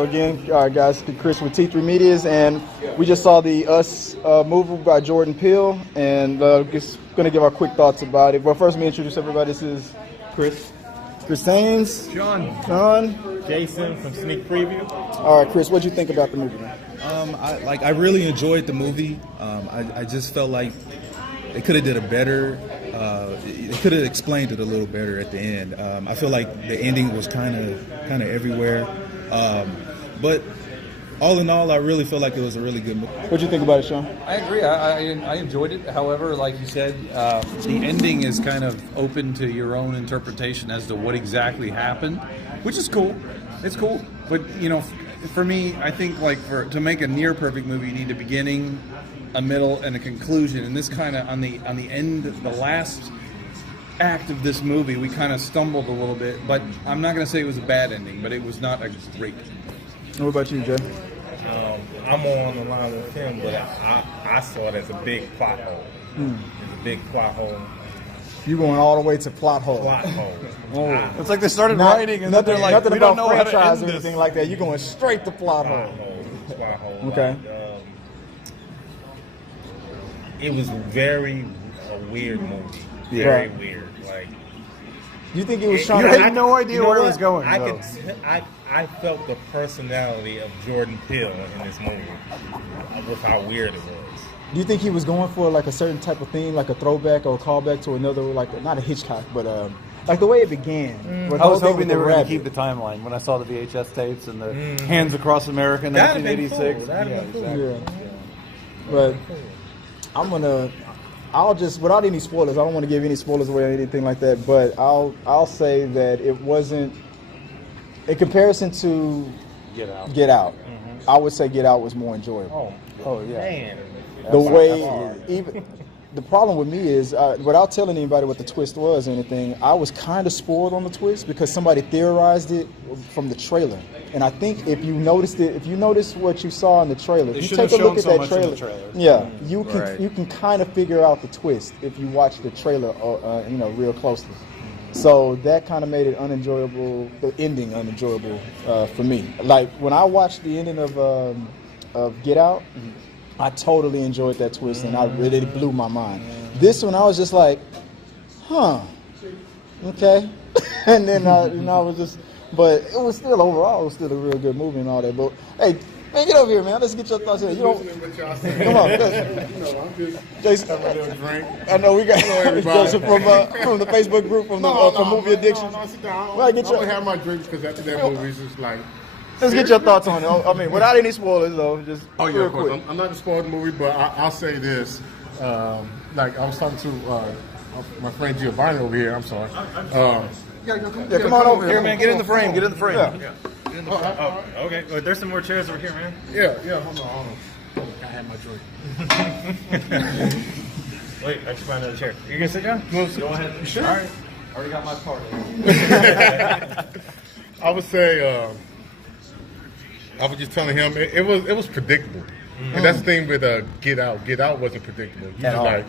Again, guys, Chris with T3 Medias, and we just saw the Us movie by Jordan Peele, and just going to give our quick thoughts about it. Well, first, let me introduce everybody. This is Chris Haynes, John, Jason from Sneak Preview. All right, Chris, what did you think about the movie? I really enjoyed the movie. I just felt like they could have did a better. They could have explained it a little better at the end. I feel like the ending was kind of everywhere. But all in all, I really feel like it was a really good movie. What do you think about it, Sean? I agree. I enjoyed it. However, like you said, the ending is kind of open to your own interpretation as to what exactly happened, which is cool. It's cool. But, for me, I think to make a near perfect movie, you need a beginning, a middle, and a conclusion. And this kind of on the end, the last act of this movie, we kind of stumbled a little bit. But I'm not going to say it was a bad ending, but it was not a great ending. What about you, Jay? I'm on the line with him, but I saw it as a big plot hole. It's a big plot hole. You going all the way to plot hole? Plot hole. It's like they started writing and then they're like, nothing we about don't know how to franchise end or anything this. like that. You're going straight to plot hole. Plot hole. Okay. It was a weird movie. Yeah. Very weird. Like, You think he was trying You to? had no idea where it was going. I felt the personality of Jordan Peele in this movie with how weird it was. Do you think he was going for like a certain type of theme, like a throwback or a callback to another, like not a Hitchcock, but like the way it began? I was hoping they were going to keep the timeline when I saw the VHS tapes and the Hands Across America in That'd have been 1986. cool. That'd have been cool. Yeah. But I'll just, without any spoilers, I don't want to give any spoilers away or anything like that, but I'll say that it wasn't, in comparison to Get Out, I would say Get Out was more enjoyable. Oh yeah. Man. The way, even the problem with me is, without telling anybody what the twist was or anything, I was kind of spoiled on the twist because somebody theorized it from the trailer. And I think if you noticed what you saw in the trailer, if you take a look at that trailer, yeah, you can kind of figure out the twist if you watch the trailer, real closely. So that kind of made it unenjoyable, the ending unenjoyable for me. Like when I watched the ending of Get Out, I totally enjoyed that twist, and it blew my mind. This one, I was just like, okay. And then I was just, but it was still overall, it was still a real good movie and all that. But hey, man, get over here, man. Let's get your thoughts in. Come on, Jason. I know we got Jason from the Facebook group from Movie Addiction. No, sit down. Well, I'm gonna have my drinks because after that movie, it's just like. Let's get your thoughts on it. I mean, without any spoilers, though. Just real Of course. quick. I'm not to spoil the movie, but I'll say this. Like I was talking to my friend Giovanni over here. I'm sorry. Come on over Here, man, get in the frame. Get in the frame. Yeah. Okay. Well, there's some more chairs over here, man. Yeah. Hold on. I had my drink. Wait, I should find another chair. You gonna sit down? Go ahead. You sure? All right. Already got my part. I would say I was just telling him it was predictable, and that's the thing with Get Out. Get Out wasn't predictable. You just like,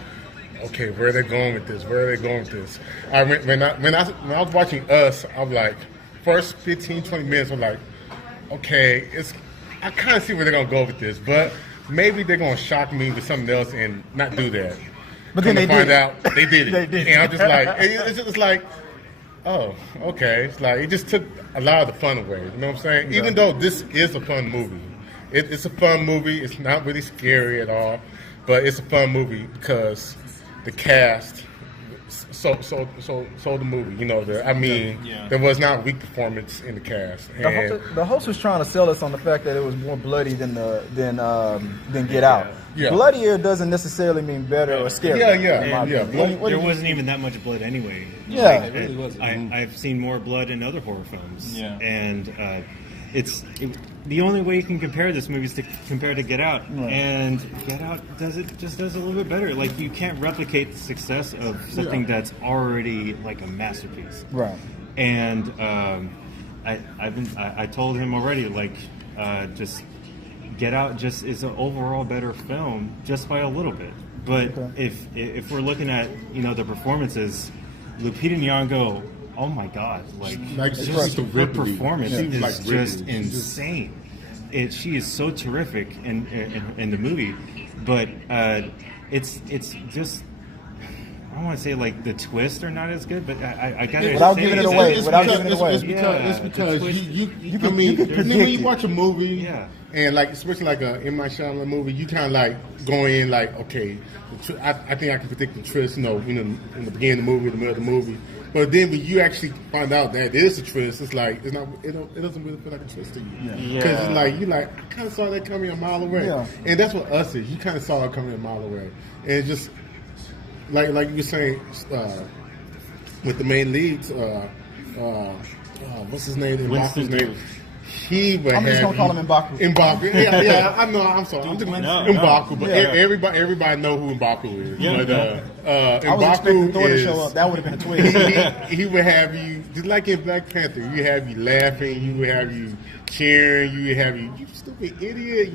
okay, where are they going with this? Where are they going with this? When I was watching Us, I was like, first 15, 20 minutes, I'm like, okay, I kind of see where they're gonna go with this, but maybe they're gonna shock me with something else and not do that. But then they find did. out they did it, They did. and I'm just like, it's just like. Oh, okay. It's like it just took a lot of the fun away. You know what I'm saying? Yeah. Even though this is a fun movie, it's a fun movie. It's not really scary at all, but it's a fun movie because the cast sold the movie. There was not a weak performance in the cast. And The host was trying to sell us on the fact that it was more bloody than Get Out. Yeah. Bloodier doesn't necessarily mean better or scarier. Yeah. There wasn't even that much blood anyway. Yeah. It really wasn't. I've seen more blood in other horror films. Yeah. And the only way you can compare this movie is to compare to Get Out. Right. And Get Out does a little bit better. Like, you can't replicate the success of something that's already like a masterpiece. Right. And I told him already, like, just Get Out just is an overall better film just by a little bit. But if we're looking at the performances, Lupita Nyong'o oh my god, Like just just the her Ripley. performance Yeah. is Like just Ripley. insane. She is so terrific in the movie, but it's just. I don't want to say like the twists are not as good, but I gotta Without say giving it it's- away. it's- Without giving it away. It's because the twist- you can when predict you it. watch a movie, Yeah. and like especially like a M. Night Shyamalan movie, you kind of like go in like, okay, I think I can predict the twist, in the beginning of the movie, the middle of the movie. But then when you actually find out that it is a twist, it's like it doesn't really feel like a twist to you, because it's like I kind of saw that coming a mile away, and that's what Us is. You kind of saw it coming a mile away, and it just. Like you were saying, with the main leads, what's his name? M'Baku's name. He would I'm just have gonna call him M'Baku. M'Baku. Yeah, I know. I'm sorry. I'm M'Baku, but everybody know who M'Baku is. Yeah. But I was expecting M'Baku Thor to is. show up. That would have been a twist. He would have you just like in Black Panther. You have you laughing. You would have you cheering. You would have you stupid idiot.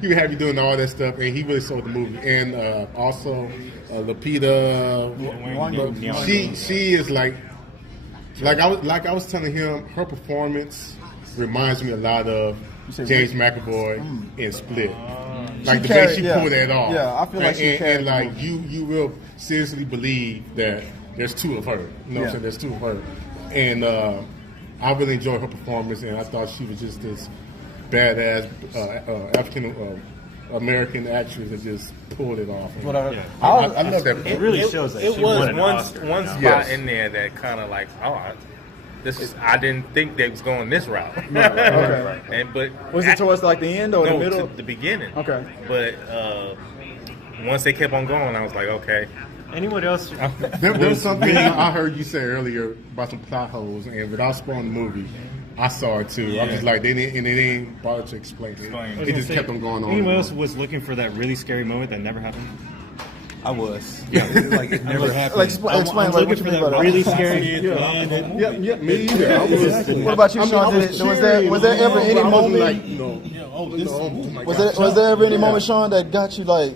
He would have you doing all that stuff, and he really sold the movie. And also Lupita, she is like I was telling him, her performance reminds me a lot of James McAvoy in Split. Like the way she pulled that off. Yeah, I feel like she carried and like you will seriously believe that there's two of her. You know what I'm saying? There's two of her. And I really enjoyed her performance, and I thought she was just this badass African American actress that just pulled it off. I love that. It really shows that It she was won an one Oscar, spot Yes. in there that kind of like, I didn't think they was going this route. Okay. But Was it towards like the end or the no, middle? to the beginning. Okay. But once they kept on going, I was like, okay. Anyone else? There was something I heard you say earlier about some plot holes, and without spoiling the movie, I saw it too. I was just like, they didn't bother to explain it. They just kept on going on. Anyone else was looking for that really scary moment that never happened? I was. Yeah, like it never happened. Like, explain I'm like, looking what you for mean that by really that. scary. Yeah, me either. I was, What about you, Sean? Was there ever any moment? Like, Was there ever any moment, Sean, that got you like,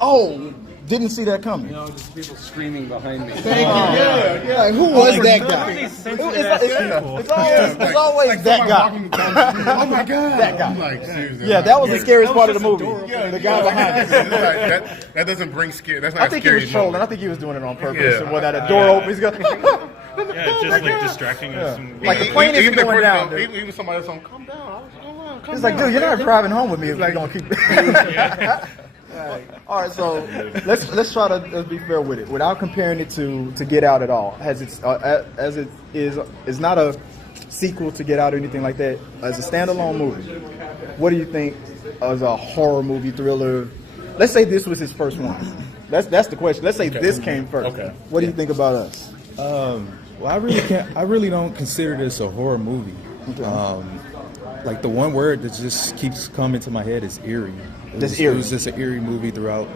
oh, didn't see that coming? Just people screaming behind me. Yeah. Who was that guy? It's always that guy. oh my god! That guy. I'm like, seriously, Yeah, that was the scariest part of the movie. Yeah, The guy behind it. that doesn't bring scare. That's not. I think he scary was trolling. moment. I think he was doing it on purpose. Yeah. And when that door opens, he's going. Yeah, just like distracting us. Like the plane isn't Even going down. Dude. Even somebody else on, calm down. It's like, dude, you're not driving home with me if you're gonna keep. All right, so let's try to be fair with it, without comparing it to Get Out at all. As it is not a sequel to Get Out or anything like that. As a standalone movie, what do you think as a horror movie, thriller? Let's say this was his first one. That's the question. Let's say this came first. Okay. What do you think about Us? Well, I really don't consider this a horror movie. Like the one word that just keeps coming to my head is eerie. It was just an eerie movie throughout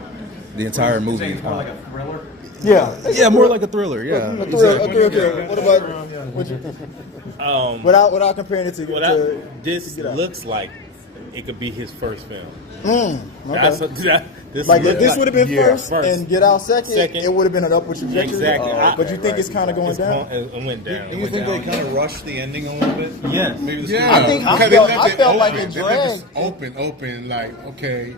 the entire movie. Like a thriller. Yeah, more like a thriller. Yeah, A thrill. Okay. What about without comparing it to This Get Out? looks like it could be his first film. Okay. This Like is if this would have been first first. and Get Out second, it would have been an upward trajectory. Exactly. But you think it's kind of going down? It went down. Do you think they kind of rushed the ending a little bit? Yes. Maybe the Yeah, I think I because they felt- left I it felt like open. it They left dragged. open, like okay.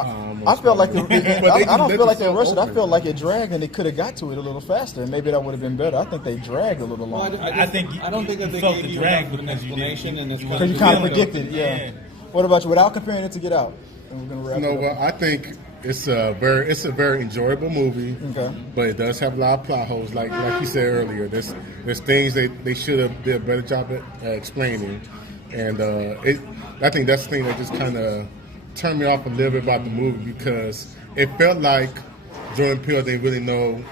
I felt like I don't let feel like they yourself rushed it. I open. felt like it dragged, and they could have got to it a little faster, and maybe that would have been better. I think they dragged a little longer I don't think that they felt gave the you drag enough of an because you explanation, and it's because you kind of predicted. Yeah. What about you? Without comparing it to Get Out, and we're gonna wrap No, it up. well, I think it's a very enjoyable movie. Okay. But it does have a lot of plot holes, like you said earlier. There's things they should have did a better job at explaining, and I think that's the thing that just kind of turned me off a little bit about the movie, because it felt like Jordan Peele didn't really know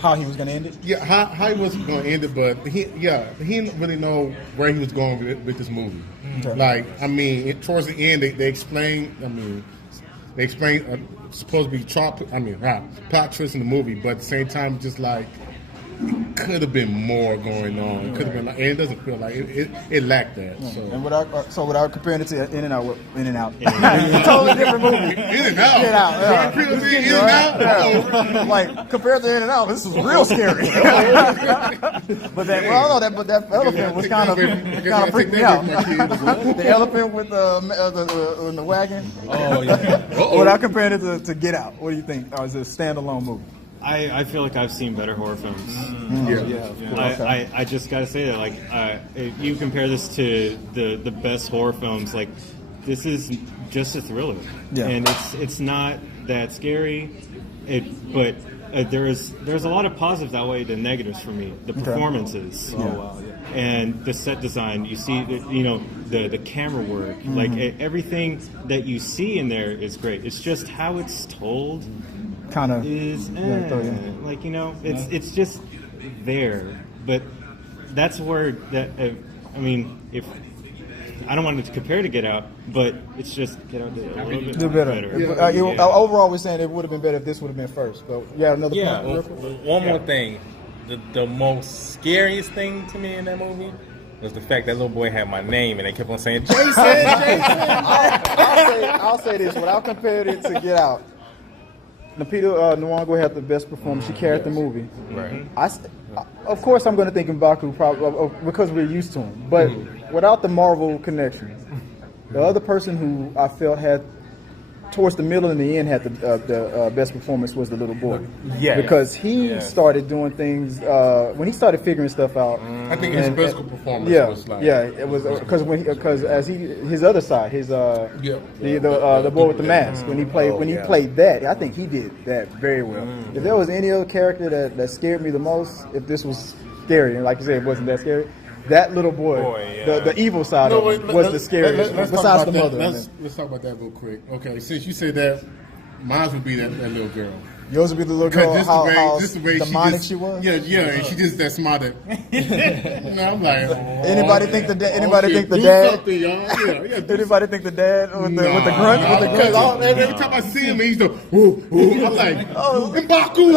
How he was gonna end it? Yeah, how he was going to end it, but he didn't really know where he was going with this movie. Okay. Like, I mean, towards the end, they explained. They explained supposed to be plot twist in the movie, but at the same time, just like could have been more going on. It could have been like, and it doesn't feel like it lacked that. So. And without comparing it to In and Out, totally different movie. In and Out. In and Out. Yeah. Jordan Peele In and Out. Yeah. Like compared to In and Out, this is real scary. But that, but that elephant was kind of freaked me out. The elephant with the wagon. Oh yeah. Without comparing it to Get Out, what do you think? Or is it a standalone movie? I feel like I've seen better horror films. I just gotta say that, like, if you compare this to the best horror films, like, this is just a thriller, and it's not that scary. But there's a lot of positives outweigh the negatives for me. The performances, and the set design. You see, the camera work, like everything that you see in there is great. It's just how it's told. Kind of is like, it's just there, but that's where that I mean, if I don't want to compare to Get Out, but it's just Get Out did a little bit better. Overall, we're saying it would have been better if this would have been first. But another point. One more thing, the most scariest thing to me in that movie was the fact that little boy had my name and they kept on saying Jason. I'll say this without comparing it to Get Out. Lupita Nyong'o had the best performance. She carried the movie. Right. Of course, I'm going to think M'Baku probably because we're used to him. But without the Marvel connection, the other person who I felt had towards the middle and the end had the best performance was the little boy. Yeah. Because he started doing things when he started figuring stuff out. I think his physical performance was like it was because as his other side, the boy with the mask when he played that, I think he did that very well. If there was any other character that scared me the most, if this was scary, and like you said, it wasn't that scary. That little boy, the evil side of him was the scariest. Besides the mother. Let's talk about that real quick. Okay, since you said that, mine would be that little girl. Yours would be the little girl. How just the way demonic she was. Yeah, and she just that smart. I'm like, anybody think the dad? Anybody think the dad with the grunt? Because every time I see him, he's the ooh. I'm like, M'Baku.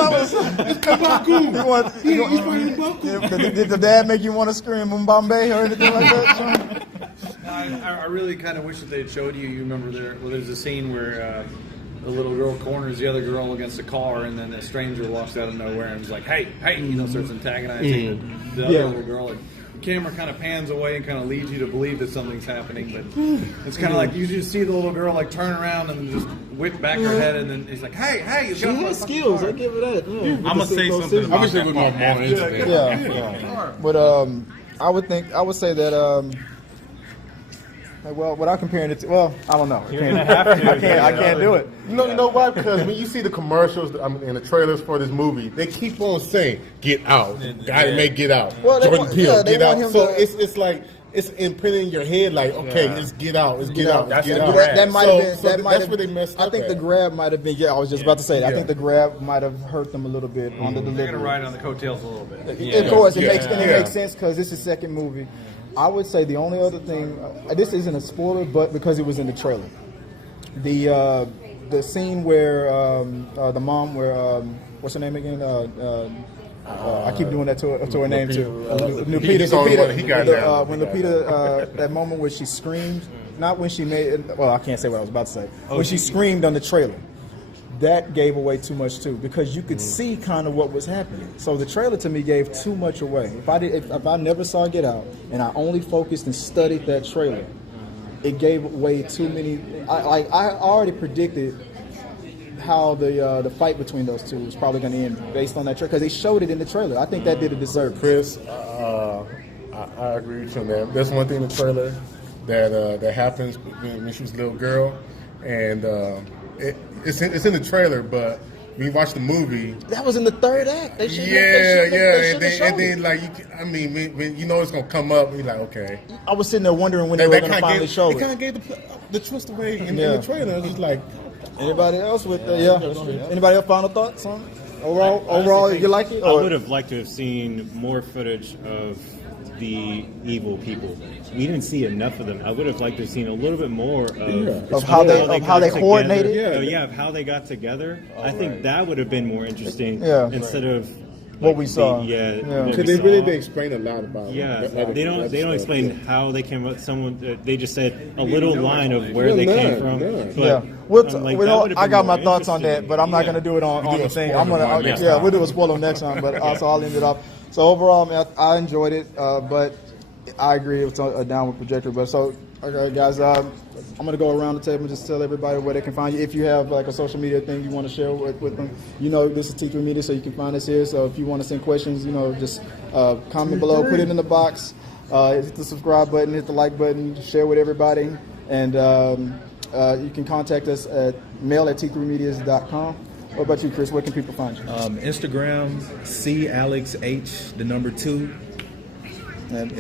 M'Baku. He's playing M'Baku. Did the dad make you want to scream Mbombay or anything like that? I really kind of wish that they'd showed you. You remember there's a scene where the little girl corners the other girl against a car, and then a stranger walks out of nowhere and is like, hey, starts antagonizing the other little girl. And the camera kind of pans away and kind of leads you to believe that something's happening, but it's kind of like you just see the little girl like turn around and just whip back her head, and then he's like, hey, she has skills. I give her that. I'm gonna say something about that. But I would say that. Well, without comparing it to, I don't know. I can't do it. You know why? Because when you see the commercials and the trailers for this movie, they keep on saying, "Get out." Gotta make Get Out. Well, Jordan Peele, Get Out. So it's like it's imprinted in your head, like, okay, it's Get Out, it's Get Out, it's Get Out. That might have been. That's where they messed up. I think the grab might have been. Yeah, I was just about to say that. I think the grab might have hurt them a little bit on the delivery. They're gonna ride on the coattails a little bit. Of course, it makes sense because this is the second movie. I would say the only other thing, this isn't a spoiler, but because it was in the trailer, the scene where the mom, what's her name again? I keep doing that to her name too. Lupita. When Lupita, that moment where she screamed, not when she made. Well, I can't say what I was about to say. When she screamed on the trailer. That gave away too much too, because you could see kind of what was happening. So the trailer to me gave too much away. If I never saw Get Out and I only focused and studied that trailer, it gave away too many. I already predicted how the fight between those two was probably going to end based on that trailer because they showed it in the trailer. I think that did a disservice. Chris, I agree with you, man. There's one thing in the trailer that happens when she was a little girl, and. It's in the trailer, but when you watch the movie, that was in the third act. And then like when you know it's gonna come up, you're like, okay. I was sitting there wondering when they were gonna finally show it. They kind of gave the twist away in the trailer. It was like, anybody else with anybody else final thoughts on it? Overall, you like it? I would have liked to have seen more footage of the evil people. We didn't see enough of them. I would have liked to have seen a little bit more of how they coordinated. Of how they got together. I think that would have been more interesting instead of what we saw. what Because we they saw. really did explain a lot about. Yeah, other- they don't other stuff. explain how they came up. Someone they just said a little line of where No, they came none, from. none. But Yeah, I'm like, we that know, would've I been got more my thoughts on that, interesting. but I'm not going to do it on do the a thing. spoiler I'm gonna, one next yeah, time. we'll do a spoiler next time. But also, I'll end it off. So overall, man, I enjoyed it, but I agree it's a downward trajectory. But so, okay, guys, I'm gonna go around the table and just tell everybody where they can find you. If you have like a social media thing you want to share with them, you know, this is T3 Media, so you can find us here. So if you want to send questions, you know, just comment below, put it in the box, hit the subscribe button, hit the like button, share with everybody, and you can contact us at mail@t3medias.com. What about you, Chris? Where can people find you? Instagram, CAlexH2. And,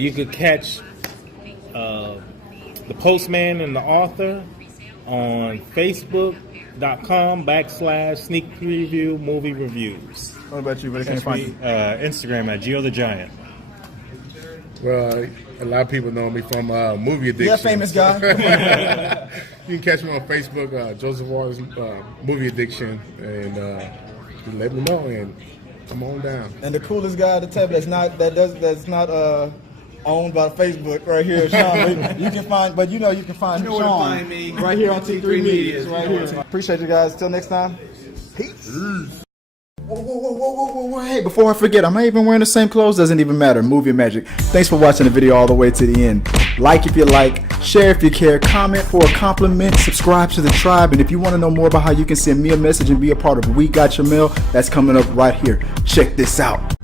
You could catch the Postman and the Author on Facebook.com/sneak preview movie reviews. what about you? Where they can find you? Instagram at Geo the Giant. Well, a lot of people know me from Movie Addiction. Yeah, famous guy. You can catch me on Facebook, Joseph Waters Movie Addiction, and just let me know and come on down. And the coolest guy at the table that's not owned by Facebook right here, Sean. You can find, but you know you can find know where to Sean find me. right here on T3 Media. Media. Right here. Appreciate you guys. Till next time. Peace. Whoa. Hey, before I forget, am I even wearing the same clothes? Doesn't even matter. Movie magic. Thanks for watching the video all the way to the end. Like if you like, share if you care, comment for a compliment, subscribe to the tribe, and if you want to know more about how you can send me a message and be a part of We Got Your Mail, that's coming up right here. Check this out.